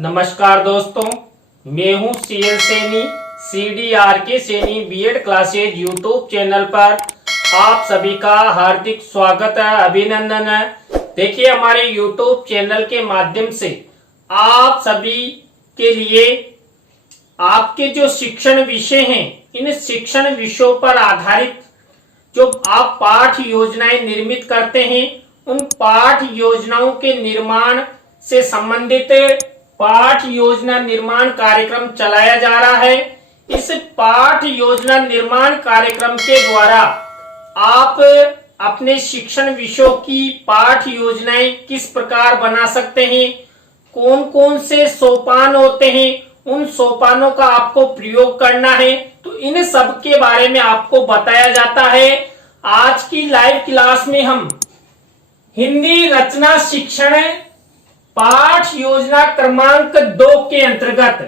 नमस्कार दोस्तों, मैं हूं CL Saini, CDR K Saini BEd classes YouTube channel पर आप सभी का हार्दिक स्वागत है, अभिनंदन है। देखिए, हमारे यूट्यूब चैनल के माध्यम से आप सभी के लिए आपके जो शिक्षण विषय हैं, इन शिक्षण विषयों पर आधारित जो आप पाठ योजनाएं निर्मित करते हैं, उन पाठ योजनाओं के निर्माण से संबंधित पाठ योजना निर्माण कार्यक्रम चलाया जा रहा है। इस पाठ योजना निर्माण कार्यक्रम के द्वारा आप अपने शिक्षण विषयों की पाठ योजनाएं किस प्रकार बना सकते हैं, कौन कौन से सोपान होते हैं, उन सोपानों का आपको प्रयोग करना है, तो इन सब के बारे में आपको बताया जाता है। आज की लाइव क्लास में हम हिंदी रचना शिक्षण पाठ योजना क्रमांक 2 के अंतर्गत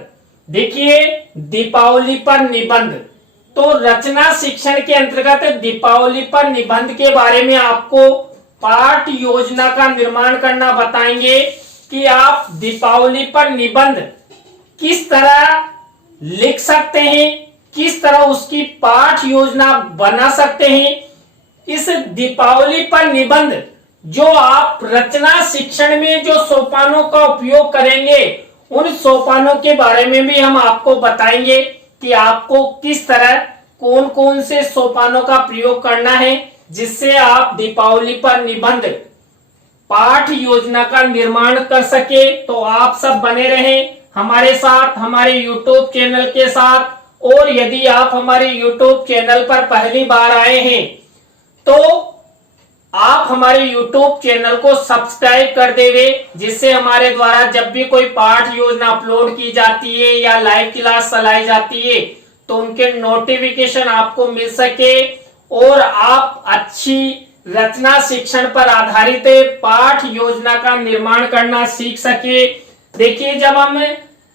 देखिए दीपावली पर निबंध, तो रचना शिक्षण के अंतर्गत दीपावली पर निबंध के बारे में आपको पाठ योजना का निर्माण करना बताएंगे कि आप दीपावली पर निबंध किस तरह लिख सकते हैं, किस तरह उसकी पाठ योजना बना सकते हैं। इस दीपावली पर निबंध जो आप रचना शिक्षण में जो सोपानों का उपयोग करेंगे, उन सोपानों के बारे में भी हम आपको बताएंगे कि आपको किस तरह कौन कौन से सोपानों का प्रयोग करना है, जिससे आप दीपावली पर निबंध पाठ योजना का निर्माण कर सके। तो आप सब बने रहें हमारे साथ, हमारे YouTube चैनल के साथ। और यदि आप हमारे YouTube चैनल पर पहली बार आए हैं तो आप हमारे YouTube चैनल को सब्सक्राइब कर देवे, जिससे हमारे द्वारा जब भी कोई पाठ योजना अपलोड की जाती है या लाइव क्लास चलाई जाती है तो उनके नोटिफिकेशन आपको मिल सके और आप अच्छी रचना शिक्षण पर आधारित पाठ योजना का निर्माण करना सीख सके। देखिए, जब हम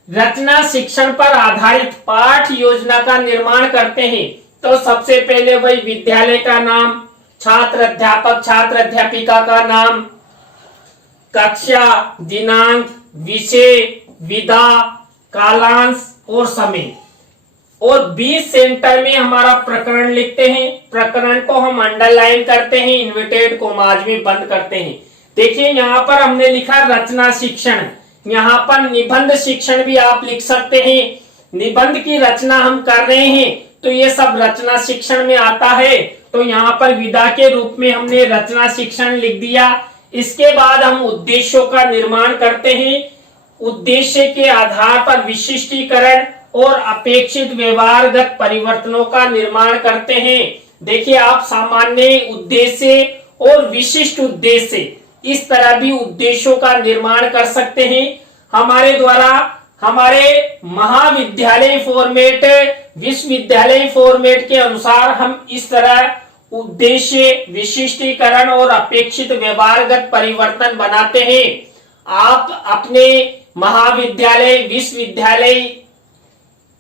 रचना शिक्षण पर आधारित पाठ योजना का निर्माण करते हैं तो सबसे पहले वही विद्यालय का नाम, छात्र अध्यापक छात्र अध्यापिका का नाम, कक्षा, दिनांक, विषय, विधा, कालांश और समय, और 20 सेंटर में हमारा प्रकरण लिखते हैं। प्रकरण को हम अंडरलाइन करते हैं, इन्वर्टेड कोमाज में बंद करते हैं। देखिए, यहाँ पर हमने लिखा रचना शिक्षण, यहाँ पर निबंध शिक्षण भी आप लिख सकते हैं। निबंध की रचना हम कर रहे हैं तो ये सब रचना शिक्षण में आता है। तो यहाँ पर विधा के रूप में हमने रचना शिक्षण लिख दिया। इसके बाद हम उद्देश्यों का निर्माण करते हैं। उद्देश्य के आधार पर विशिष्टीकरण और अपेक्षित व्यवहारगत परिवर्तनों का निर्माण करते हैं। देखिए, आप सामान्य उद्देश्य और विशिष्ट उद्देश्य इस तरह भी उद्देश्यों का निर्माण कर सकते हैं। हमारे द्वारा हमारे महाविद्यालय फॉर्मेट, विश्वविद्यालय फॉर्मेट के अनुसार हम इस तरह उद्देश्य, विशिष्टीकरण और अपेक्षित व्यवहारगत परिवर्तन बनाते हैं। आप अपने महाविद्यालय, विश्वविद्यालय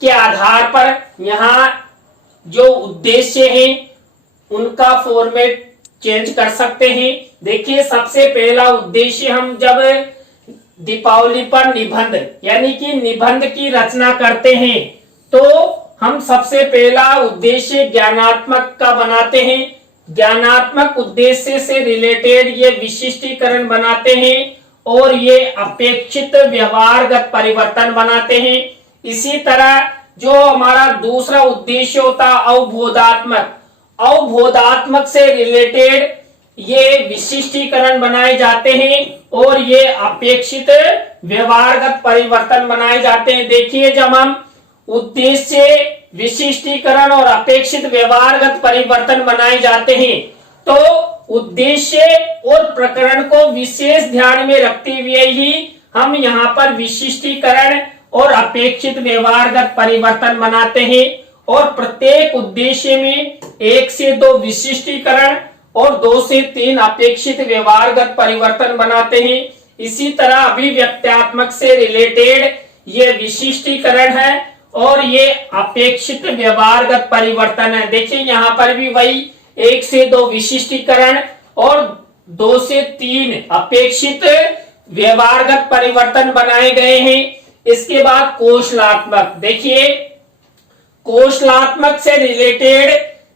के आधार पर यहाँ जो उद्देश्य है उनका फॉर्मेट चेंज कर सकते हैं। देखिए, सबसे पहला उद्देश्य हम जब दीपावली पर निबंध यानी कि निबंध की रचना करते हैं तो हम सबसे पहला उद्देश्य ज्ञानात्मक का बनाते हैं। ज्ञानात्मक उद्देश्य से रिलेटेड ये विशिष्टीकरण बनाते हैं और ये अपेक्षित व्यवहारगत परिवर्तन बनाते हैं। इसी तरह जो हमारा दूसरा उद्देश्य होता अवबोधात्मक, अवबोधात्मक से रिलेटेड ये विशिष्टीकरण बनाए जाते हैं और ये अपेक्षित व्यवहारगत परिवर्तन बनाए जाते हैं। देखिए, जब हम उद्देश्य, विशिष्टीकरण और अपेक्षित व्यवहारगत परिवर्तन बनाए जाते हैं तो उद्देश्य और प्रकरण को विशेष ध्यान में रखते हुए ही हम यहाँ पर विशिष्टीकरण और अपेक्षित व्यवहारगत परिवर्तन बनाते हैं। और प्रत्येक उद्देश्य में 1 से 2 विशिष्टीकरण और 2 से 3 अपेक्षित व्यवहारगत परिवर्तन बनाते हैं। इसी तरह अभिव्यक्त्यात्मक से रिलेटेड ये विशिष्टीकरण है और ये अपेक्षित व्यवहारगत परिवर्तन है। देखिए, यहाँ पर भी वही 1 से 2 विशिष्टीकरण और 2 से 3 अपेक्षित व्यवहारगत परिवर्तन बनाए गए हैं। इसके बाद कौशलात्मक। देखिए कौशलात्मक से रिलेटेड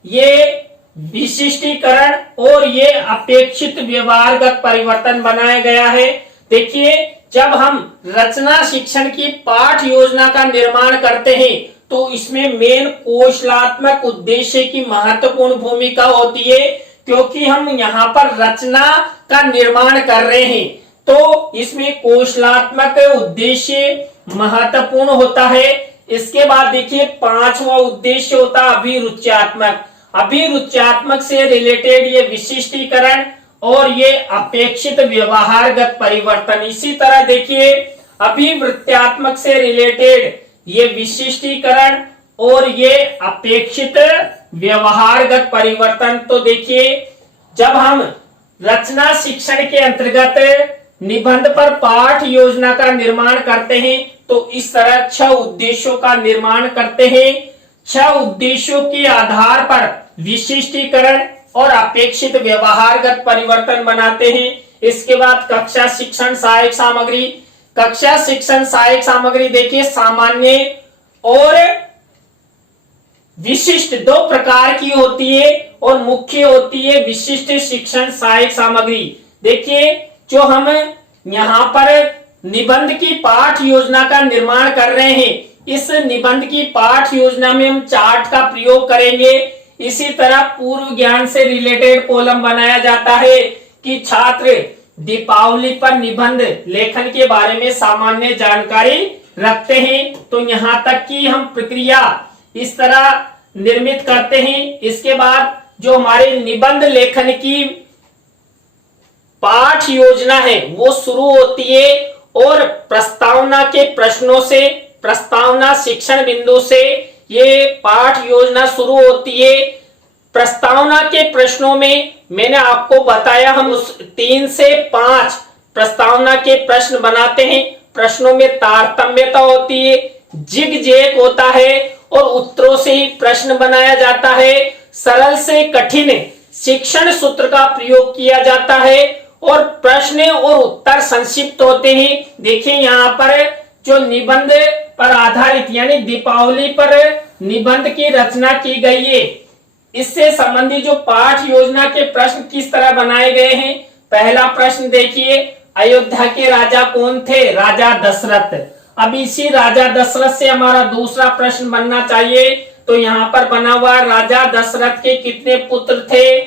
ये विशिष्टीकरण और ये अपेक्षित व्यवहारगत परिवर्तन बनाया गया है। देखिए जब हम रचना शिक्षण की पाठ योजना का निर्माण करते हैं तो इसमें मेन कौशलात्मक उद्देश्य की महत्वपूर्ण भूमिका होती है, क्योंकि हम यहाँ पर रचना का निर्माण कर रहे हैं तो इसमें कौशलात्मक उद्देश्य महत्वपूर्ण होता है। इसके बाद देखिए पांचवा उद्देश्य होता है अभिरुच्यात्मक। अभिरुच्यात्मक से रिलेटेड ये विशिष्टीकरण और ये अपेक्षित व्यवहारगत परिवर्तन। इसी तरह देखिए अभिवृत्त्यात्मक से रिलेटेड ये विशिष्टीकरण और ये अपेक्षित व्यवहारगत परिवर्तन। तो देखिए जब हम रचना शिक्षण के अंतर्गत निबंध पर पाठ योजना का निर्माण करते हैं तो इस तरह 6 उद्देश्यों का निर्माण करते हैं। 6 उद्देश्यों के आधार पर विशिष्टीकरण और अपेक्षित व्यवहारगत परिवर्तन बनाते हैं। इसके बाद कक्षा शिक्षण सहायक सामग्री। कक्षा शिक्षण सहायक सामग्री देखिए सामान्य और विशिष्ट 2 प्रकार की होती है और मुख्य होती है विशिष्ट शिक्षण सहायक सामग्री। देखिए जो हम यहाँ पर निबंध की पाठ योजना का निर्माण कर रहे हैं, इस निबंध की पाठ योजना में हम चार्ट का प्रयोग करेंगे। इसी तरह पूर्व ज्ञान से रिलेटेड कॉलम बनाया जाता है कि छात्र दीपावली पर निबंध लेखन के बारे में सामान्य जानकारी रखते हैं। तो यहाँ तक की हम प्रक्रिया इस तरह निर्मित करते हैं। इसके बाद जो हमारे निबंध लेखन की पाठ योजना है वो शुरू होती है और प्रस्तावना के प्रश्नों से, प्रस्तावना शिक्षण बिंदु से ये पाठ योजना शुरू होती है। प्रस्तावना के प्रश्नों में मैंने आपको बताया हम उस 3 से 5 प्रस्तावना के प्रश्न बनाते हैं। प्रश्नों में तारतम्यता होती है, जिग जैग होता है और उत्तरों से ही प्रश्न बनाया जाता है। सरल से कठिन शिक्षण सूत्र का प्रयोग किया जाता है और प्रश्न और उत्तर संक्षिप्त होते हैं। देखिए यहाँ पर जो निबंध पर आधारित यानी दीपावली पर निबंध की रचना की गई है, इससे संबंधित जो पाठ योजना के प्रश्न किस तरह बनाए गए हैं। पहला प्रश्न देखिए अयोध्या के राजा कौन थे? राजा दशरथ। अब इसी राजा दशरथ से हमारा दूसरा प्रश्न बनना चाहिए। तो यहाँ पर बना हुआ राजा दशरथ के कितने पुत्र थे?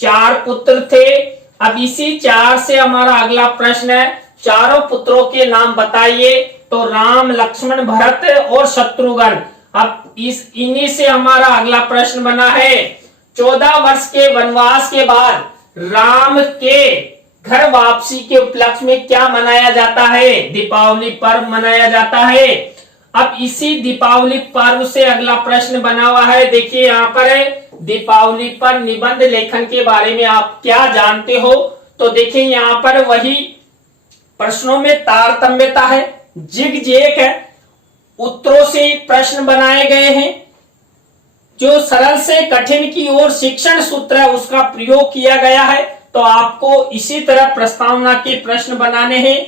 4 पुत्र थे। अब इसी 4 से हमारा अगला प्रश्न है चारों पुत्रों के नाम बताइए। तो राम, लक्ष्मण, भरत और शत्रुघ्न। अब इन्हीं से हमारा अगला प्रश्न बना है 14 वर्ष के वनवास के बाद राम के घर वापसी के उपलक्ष्य में क्या मनाया जाता है? दीपावली पर्व मनाया जाता है। अब इसी दीपावली पर्व से अगला प्रश्न बना हुआ है। देखिए यहाँ पर दीपावली पर निबंध लेखन के बारे में आप क्या जानते हो? तो देखिए यहाँ पर वही प्रश्नों में तारतम्यता है, जिग जैग है, उत्तरों से प्रश्न बनाए गए हैं। जो सरल से कठिन की ओर शिक्षण सूत्र है उसका प्रयोग किया गया है। तो आपको इसी तरह प्रस्तावना के प्रश्न बनाने हैं।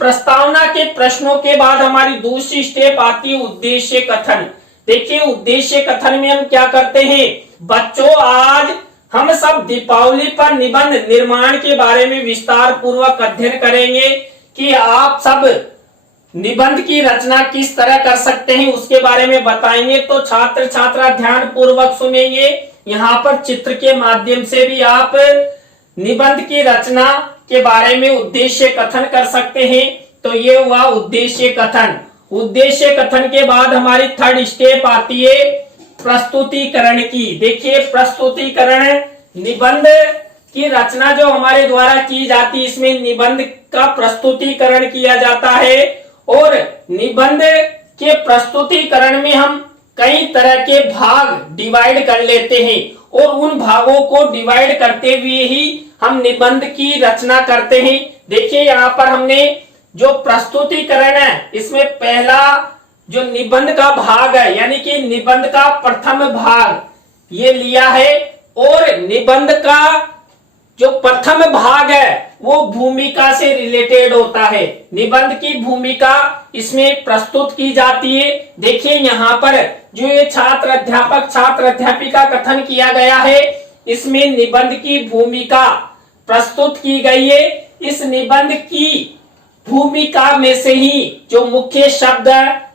प्रस्तावना के प्रश्नों के बाद हमारी दूसरी स्टेप आती है उद्देश्य कथन। देखिए उद्देश्य कथन में हम क्या करते हैं? बच्चों आज हम सब दीपावली पर निबंध निर्माण के बारे में विस्तार पूर्वक अध्ययन करेंगे कि आप सब निबंध की रचना किस तरह कर सकते हैं उसके बारे में बताएंगे। तो छात्र छात्रा ध्यान पूर्वक सुनेंगे। यहाँ पर चित्र के माध्यम से भी आप निबंध की रचना के बारे में उद्देश्य कथन कर सकते हैं। तो ये हुआ उद्देश्य कथन। उद्देश्य कथन के बाद हमारी थर्ड स्टेप आती है प्रस्तुतिकरण की। देखिए प्रस्तुतिकरण निबंध की रचना जो हमारे द्वारा की जाती है, इसमें निबंध का प्रस्तुतिकरण किया जाता है और निबंध के प्रस्तुतिकरण में हम कई तरह के भाग डिवाइड कर लेते हैं और उन भागों को डिवाइड करते हुए ही हम निबंध की रचना करते हैं। देखिए यहाँ पर हमने जो प्रस्तुतिकरण है इसमें पहला जो निबंध का भाग है यानी कि निबंध का प्रथम भाग ये लिया है और निबंध का जो प्रथम भाग है वो भूमिका से रिलेटेड होता है। निबंध की भूमिका इसमें प्रस्तुत की जाती है। देखिए यहाँ पर जो ये छात्र अध्यापक छात्र अध्यापिका कथन किया गया है, इसमें निबंध की भूमिका प्रस्तुत की गई है। इस निबंध की भूमिका में से ही जो मुख्य शब्द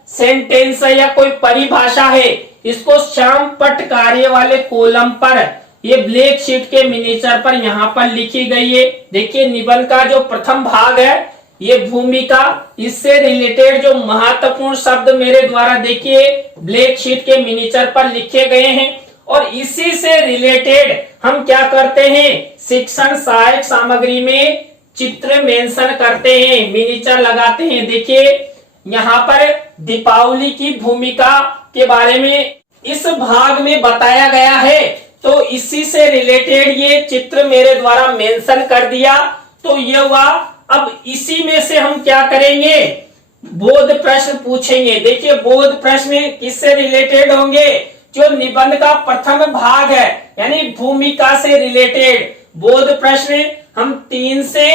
सेंटेंस या कोई परिभाषा है, इसको श्याम पट कार्य वाले कॉलम पर, ये ब्लैक शीट के मिनिएचर पर यहाँ पर लिखी गई है। देखिए निबंध का जो प्रथम भाग है ये भूमिका, इससे रिलेटेड जो महत्वपूर्ण शब्द मेरे द्वारा देखिए ब्लैक शीट के मिनिएचर पर लिखे गए हैं, और इसी से रिलेटेड हम क्या करते हैं, शिक्षण सहायक सामग्री में चित्र मेंशन करते हैं, मिनिएचर लगाते हैं। देखिए यहाँ पर दीपावली की भूमिका के बारे में इस भाग में बताया गया है, तो इसी से रिलेटेड ये चित्र मेरे द्वारा मेंशन कर दिया। तो ये हुआ। अब इसी में से हम क्या करेंगे, बोध प्रश्न पूछेंगे। देखिए बोध प्रश्न किससे रिलेटेड होंगे, जो निबंध का प्रथम भाग है यानी भूमिका से रिलेटेड बोध प्रश्न हम 3 से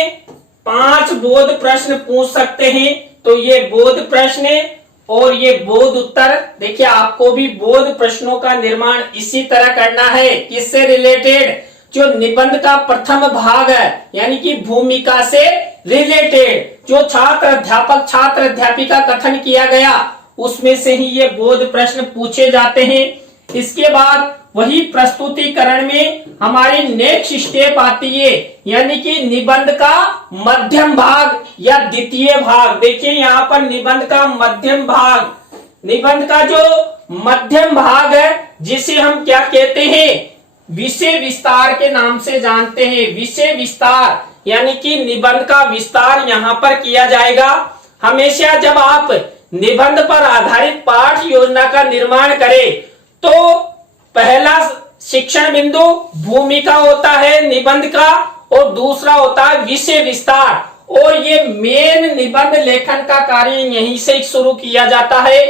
5 बोध प्रश्न पूछ सकते हैं। तो ये बोध प्रश्न और ये बोध उत्तर। देखिए आपको भी बोध प्रश्नों का निर्माण इसी तरह करना है, किससे रिलेटेड, जो निबंध का प्रथम भाग है यानी कि भूमिका से रिलेटेड जो छात्र अध्यापक छात्र अध्यापिका कथन किया गया उसमें से ही ये बोध प्रश्न पूछे जाते हैं। इसके बाद वही प्रस्तुतिकरण में हमारी नेक्स्ट स्टेप आती है यानी कि निबंध का मध्यम भाग या द्वितीय भाग। देखिए यहाँ पर निबंध का मध्यम भाग, निबंध का जो मध्यम भाग है जिसे हम क्या कहते हैं, विषय विस्तार के नाम से जानते हैं। विषय विस्तार यानी कि निबंध का विस्तार यहाँ पर किया जाएगा। हमेशा जब आप निबंध पर आधारित पाठ योजना का निर्माण करें तो पहला शिक्षण बिंदु भूमिका होता है निबंध का, और दूसरा होता है विषय विस्तार। और ये मेन निबंध लेखन का कार्य यहीं से शुरू किया जाता है।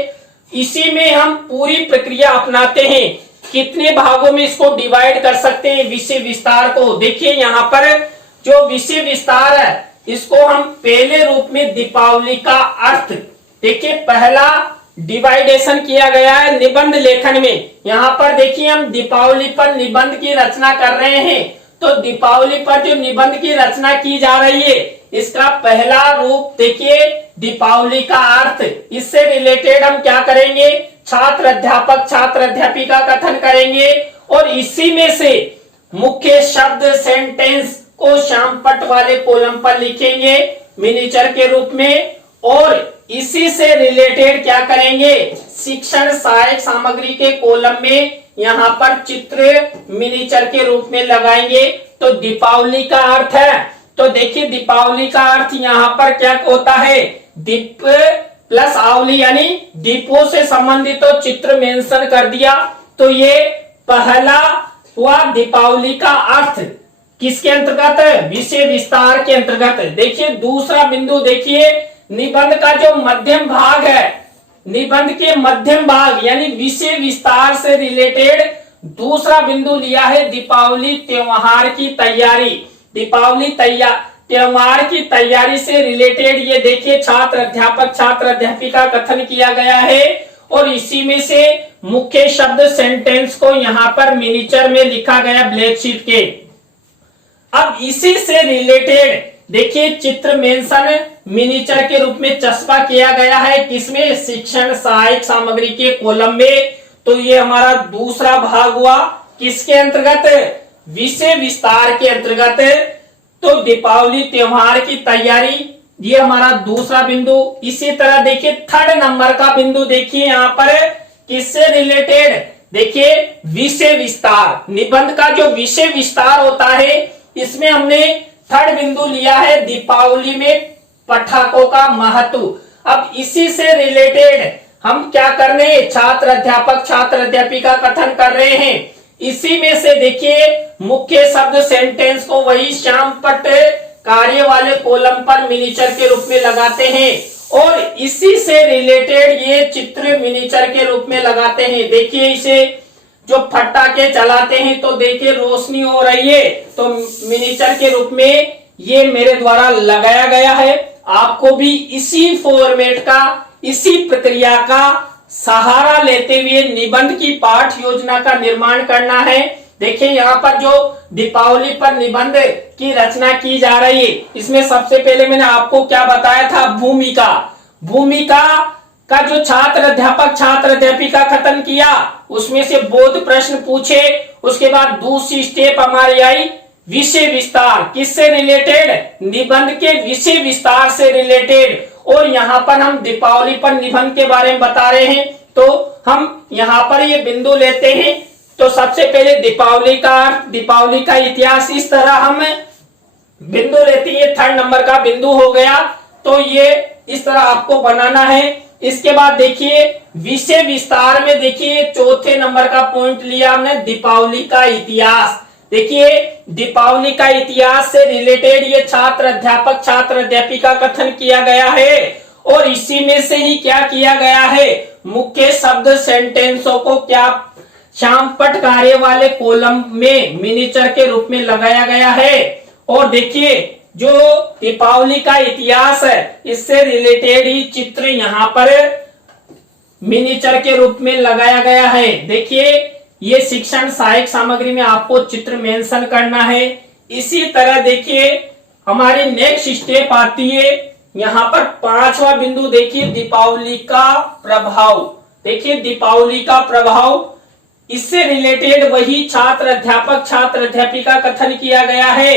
इसी में हम पूरी प्रक्रिया अपनाते हैं। कितने भागों में इसको डिवाइड कर सकते हैं विषय विस्तार को। देखिए यहाँ पर जो विषय विस्तार है इसको हम पहले रूप में दीपावली का अर्थ, देखिए पहला डिवाइडेशन किया गया है निबंध लेखन में। यहाँ पर देखिए हम दीपावली पर निबंध की रचना कर रहे हैं, तो दीपावली पर जो निबंध की रचना की जा रही है इसका पहला रूप देखिए दीपावली का अर्थ। इससे रिलेटेड हम क्या करेंगे, छात्र अध्यापक छात्र अध्यापिका कथन करेंगे, और इसी में से मुख्य शब्द सेंटेंस को श्याम पट वाले कॉलम पर लिखेंगे मिनिएचर के रूप में, और इसी से रिलेटेड क्या करेंगे, शिक्षण सहायक सामग्री के कॉलम में यहाँ पर चित्र मिनिएचर के रूप में लगाएंगे। तो दीपावली का अर्थ है, तो देखिए दीपावली का अर्थ यहाँ पर क्या होता है, दीप प्लस आवली यानी दीपों से संबंधित तो चित्र मेंशन कर दिया। तो ये पहला हुआ दीपावली का अर्थ, किसके अंतर्गत, विषय विस्तार के अंतर्गत। देखिए दूसरा बिंदु देखिए निबंध का जो मध्यम भाग है, निबंध के मध्यम भाग यानी विषय विस्तार से रिलेटेड दूसरा बिंदु लिया है दीपावली त्योहार की तैयारी। दीपावली त्योहार की तैयारी से रिलेटेड ये देखिए छात्र अध्यापक छात्र अध्यापिका कथन किया गया है, और इसी में से मुख्य शब्द सेंटेंस को यहाँ पर मिनिएचर में लिखा गया ब्लैक शीट के। अब इसी से रिलेटेड देखिए चित्र मेंशन मिनिएचर के रूप में चस्पा किया गया है, किसमें, शिक्षण सहायक सामग्री के कॉलम में। तो ये हमारा दूसरा भाग हुआ, किसके अंतर्गत, विषय विस्तार के अंतर्गत। तो दीपावली त्योहार की तैयारी ये हमारा दूसरा बिंदु। इसी तरह देखिए थर्ड नंबर का बिंदु देखिए यहाँ पर किससे रिलेटेड, देखिए विषय विस्तार। निबंध का जो विषय विस्तार होता है इसमें हमने थर्ड बिंदु लिया है दीपावली में पटाखों का महत्व। अब इसी से रिलेटेड हम क्या कर रहे हैं, छात्र अध्यापक छात्र अध्यापिका कथन कर रहे हैं। इसी में से देखिए मुख्य शब्द सेंटेंस को वही श्याम पट कार्य वाले कॉलम पर मिनिएचर के रूप में लगाते हैं, और इसी से रिलेटेड ये चित्र मिनिएचर के रूप में लगाते हैं। देखिए इसे जो फटाके चलाते हैं तो देखिए रोशनी हो रही है, तो मिनिएचर के रूप में ये मेरे द्वारा लगाया गया है। आपको भी इसी फॉर्मेट का, इसी प्रक्रिया का सहारा लेते हुए निबंध की पाठ योजना का निर्माण करना है। देखिए यहाँ पर जो दीपावली पर निबंध की रचना की जा रही है, इसमें सबसे पहले मैंने आपको क्या बताया था, भूमिका। भूमिका का जो छात्र अध्यापिका कथन किया, उसमें से बोध प्रश्न पूछे। उसके बाद दूसरी स्टेप हमारी आई विषय विस्तार। किससे रिलेटेड? निबंध के विषय विस्तार से रिलेटेड। और यहाँ पर हम दीपावली पर निबंध के बारे में बता रहे हैं, तो हम यहाँ पर ये बिंदु लेते हैं। तो सबसे पहले दीपावली का इतिहास, इस तरह हम बिंदु लेते हैं। 3rd नंबर का बिंदु हो गया, तो ये इस तरह आपको बनाना है। इसके बाद देखिए विषय विस्तार में, देखिए 4थे नंबर का पॉइंट लिया हमने, दीपावली का इतिहास। देखिए दीपावली का इतिहास से रिलेटेड ये छात्र अध्यापिका कथन किया गया है। और इसी में से ही क्या किया गया है, मुख्य शब्द सेंटेंसों को क्या श्यामपट्ट कार्य वाले कॉलम में मिनिएचर के रूप में लगाया गया है। और देखिए जो दीपावली का इतिहास है, इससे रिलेटेड ही चित्र यहाँ पर मिनिएचर के रूप में लगाया गया है। देखिए ये शिक्षण सहायक सामग्री में आपको चित्र मेंशन करना है। इसी तरह देखिए हमारी नेक्स्ट स्टेप आती है, यहाँ पर 5वां बिंदु देखिए दीपावली का प्रभाव। देखिए दीपावली का प्रभाव, इससे रिलेटेड वही छात्र अध्यापिका कथन किया गया है।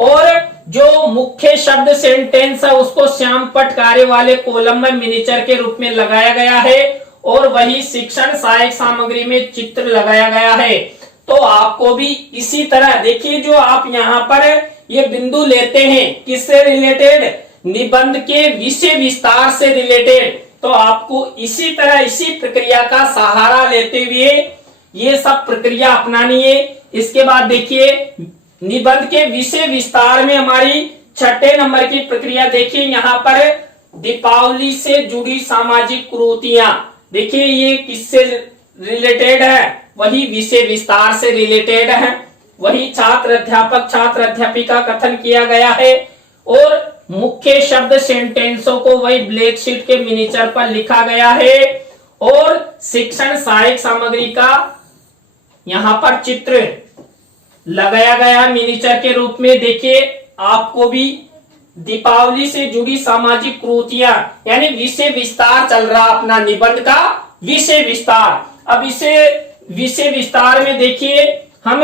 और जो मुख्य शब्द सेंटेंस है उसको श्यामपट्ट कार्य वाले कॉलम में मिनिएचर के रूप में लगाया गया है। और वही शिक्षण सहायक सामग्री में चित्र लगाया गया है। तो आपको भी इसी तरह देखिए, जो आप यहाँ पर ये बिंदु लेते हैं किससे रिलेटेड, निबंध के विषय विस्तार से रिलेटेड, तो आपको इसी तरह इसी प्रक्रिया का सहारा लेते हुए ये सब प्रक्रिया अपनानी है। इसके बाद देखिए निबंध के विषय विस्तार में हमारी 6ठे नंबर की प्रक्रिया, देखिए यहाँ पर दीपावली से जुड़ी सामाजिक कुरीतियां। देखिए ये किससे रिलेटेड है, वही विषय विस्तार से रिलेटेड है। वही छात्र अध्यापिका कथन किया गया है। और मुख्य शब्द सेंटेंसों को वही ब्लैक शीट के मिनिएचर पर लिखा गया है। और शिक्षण सहायक सामग्री का यहाँ पर चित्र लगाया गया मिनिएचर के रूप में। देखिए आपको भी दीपावली से जुड़ी सामाजिक कुरीतियां, यानी विषय विस्तार चल रहा अपना निबंध का विषय विस्तार। अब इसे विषय विस्तार में देखिए हम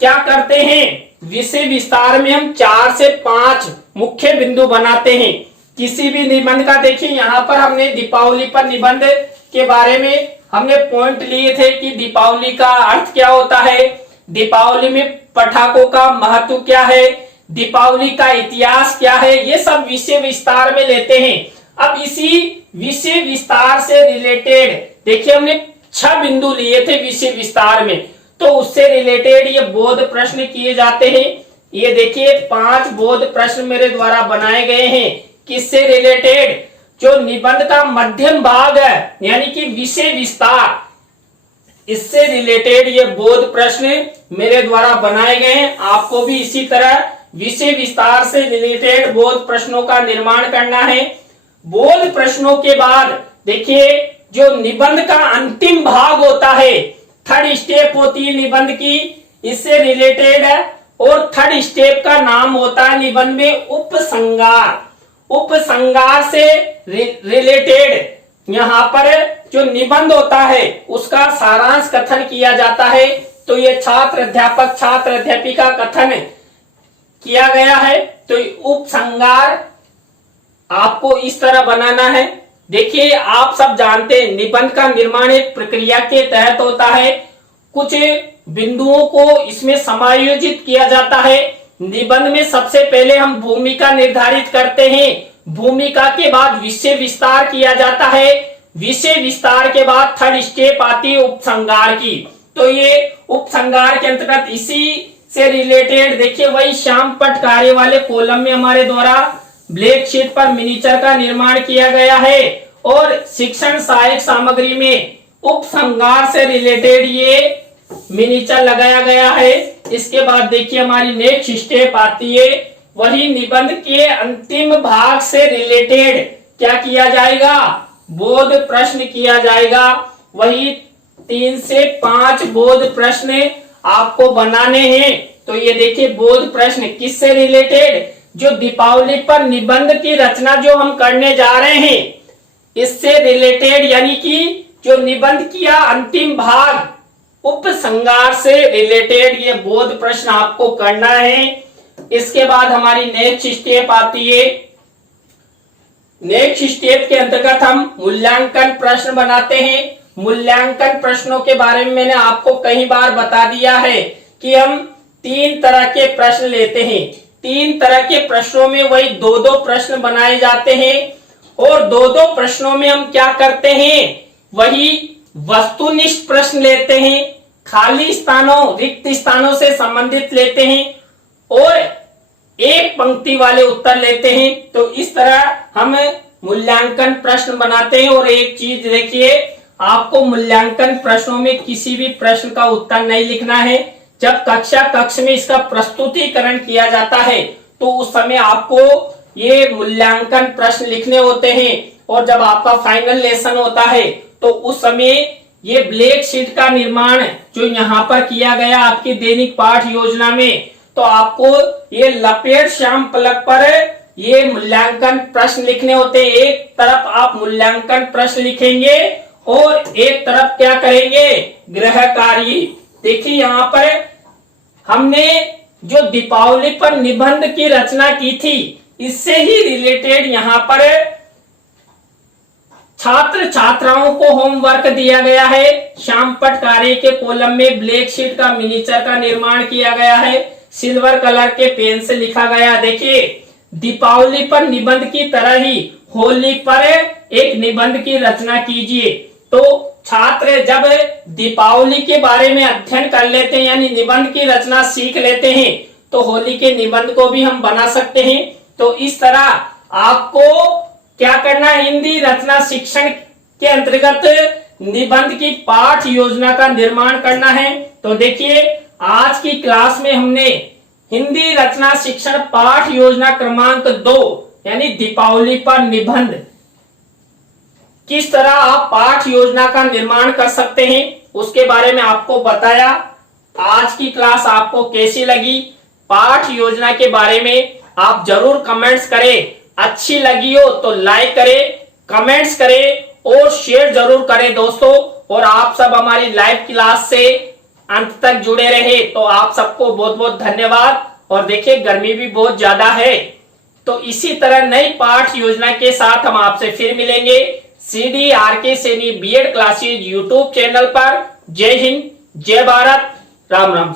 क्या करते हैं, विषय विस्तार में हम 4 से 5 मुख्य बिंदु बनाते हैं किसी भी निबंध का। देखिए यहाँ पर हमने दीपावली पर निबंध के बारे में हमने पॉइंट लिए थे कि दीपावली का अर्थ क्या होता है, दीपावली में पटाखों का महत्व क्या है, दीपावली का इतिहास क्या है, ये सब विषय विस्तार में लेते हैं। अब इसी विषय विस्तार से रिलेटेड देखिए हमने 6 बिंदु लिए थे विषय विस्तार में, तो उससे रिलेटेड ये बोध प्रश्न किए जाते हैं। ये देखिए 5 बोध प्रश्न मेरे द्वारा बनाए गए हैं। किससे रिलेटेड, जो निबंध का मध्यम भाग है यानी कि विषय विस्तार, इससे रिलेटेड ये बोध प्रश्न मेरे द्वारा बनाए गए हैं। आपको भी इसी तरह विषय विस्तार से रिलेटेड बोध प्रश्नों का निर्माण करना है। बोध प्रश्नों के बाद देखिए जो निबंध का अंतिम भाग होता है, 3rd स्टेप होती है निबंध की, इससे रिलेटेड है। और 3rd स्टेप का नाम होता है निबंध में उपसंहार। उपसंहार से रिलेटेड यहाँ पर जो निबंध होता है उसका सारांश कथन किया जाता है। तो ये छात्र अध्यापिका कथन किया गया है। तो उपसंहार आपको इस तरह बनाना है। देखिए आप सब जानते हैं निबंध का निर्माण एक प्रक्रिया के तहत होता है। कुछ बिंदुओं को इसमें समायोजित किया जाता है। निबंध में सबसे पहले हम भूमिका निर्धारित करते हैं, भूमिका के बाद विषय विस्तार किया जाता है, विषय विस्तार के बाद 3rd स्टेप आती है उपसंहार की। तो ये उपसंहार के अंतर्गत इसी से रिलेटेड देखिए वही श्यामपट्ट कार्य वाले कॉलम में हमारे द्वारा ब्लैक शीट पर मिनिएचर का निर्माण किया गया है। और शिक्षण सहायक सामग्री में उपसंहार से रिलेटेड ये मिनीचर लगाया गया है। इसके बाद देखिए हमारी नेक्स्ट स्टेप आती है, वही निबंध के अंतिम भाग से रिलेटेड क्या किया जाएगा, बोध प्रश्न किया जाएगा। वही 3 से 5 बोध प्रश्न आपको बनाने हैं। तो ये देखिए बोध प्रश्न किससे रिलेटेड, जो दीपावली पर निबंध की रचना जो हम करने जा रहे हैं इससे रिलेटेड, यानी कि जो निबंध किया अंतिम भाग उपसंहार से रिलेटेड ये बोध प्रश्न आपको करना है। इसके बाद हमारी नेक्स्ट स्टेप आती है। नेक्स्ट स्टेप के अंतर्गत हम मूल्यांकन प्रश्न बनाते हैं। मूल्यांकन प्रश्नों के बारे में मैंने आपको कई बार बता दिया है कि हम 3 तरह के प्रश्न लेते हैं। 3 तरह के प्रश्नों में वही 2-2 प्रश्न बनाए जाते हैं और 2-2 प्रश्नों में हम क्या करते हैं, वही वस्तुनिष्ठ प्रश्न लेते हैं, खाली स्थानों रिक्त स्थानों से संबंधित लेते हैं और एक पंक्ति वाले उत्तर लेते हैं। तो इस तरह हम मूल्यांकन प्रश्न बनाते हैं। और एक चीज देखिए, आपको मूल्यांकन प्रश्नों में किसी भी प्रश्न का उत्तर नहीं लिखना है। जब कक्ष में इसका प्रस्तुतिकरण किया जाता है तो उस समय आपको ये मूल्यांकन प्रश्न लिखने होते हैं। और जब आपका फाइनल लेसन होता है तो उस समय ये ब्लैक शीट का निर्माण जो यहाँ पर किया गया आपकी दैनिक पाठ योजना में, तो आपको ये लपेट श्याम फलक पर ये मूल्यांकन प्रश्न लिखने होते हैं। एक तरफ आप मूल्यांकन प्रश्न लिखेंगे और एक तरफ क्या करेंगे, गृह कार्य। देखिए यहाँ पर हमने जो दीपावली पर निबंध की रचना की थी इससे ही रिलेटेड यहाँ पर छात्र छात्राओं को होमवर्क दिया गया है। श्यामपट्ट कार्य के कॉलम में ब्लैक शीट का मिनीचर का निर्माण किया गया है, सिल्वर कलर के पेन से लिखा गया। देखिए दीपावली पर निबंध की तरह ही होली पर एक निबंध की रचना कीजिए। तो छात्र जब दीपावली के बारे में अध्ययन कर लेते हैं यानी निबंध की रचना सीख लेते हैं तो होली के निबंध को भी हम बना सकते हैं। तो इस तरह आपको क्या करना है, हिंदी रचना शिक्षण के अंतर्गत निबंध की पाठ योजना का निर्माण करना है। तो देखिए आज की क्लास में हमने हिंदी रचना शिक्षण पाठ योजना क्रमांक 2 यानी दीपावली पर निबंध किस तरह आप पाठ योजना का निर्माण कर सकते हैं उसके बारे में आपको बताया। आज की क्लास आपको कैसी लगी, पाठ योजना के बारे में आप जरूर कमेंट्स करें। अच्छी लगी हो तो लाइक करें, कमेंट्स करें और शेयर जरूर करें दोस्तों। और आप सब हमारी लाइव क्लास से अंत तक जुड़े रहे तो आप सबको बहुत बहुत धन्यवाद। और देखिए गर्मी भी बहुत ज्यादा है, तो इसी तरह नई पाठ योजना के साथ हम आपसे फिर मिलेंगे CDRK Saini BEd classes YouTube channel पर। जय हिंद, जय भारत, राम राम।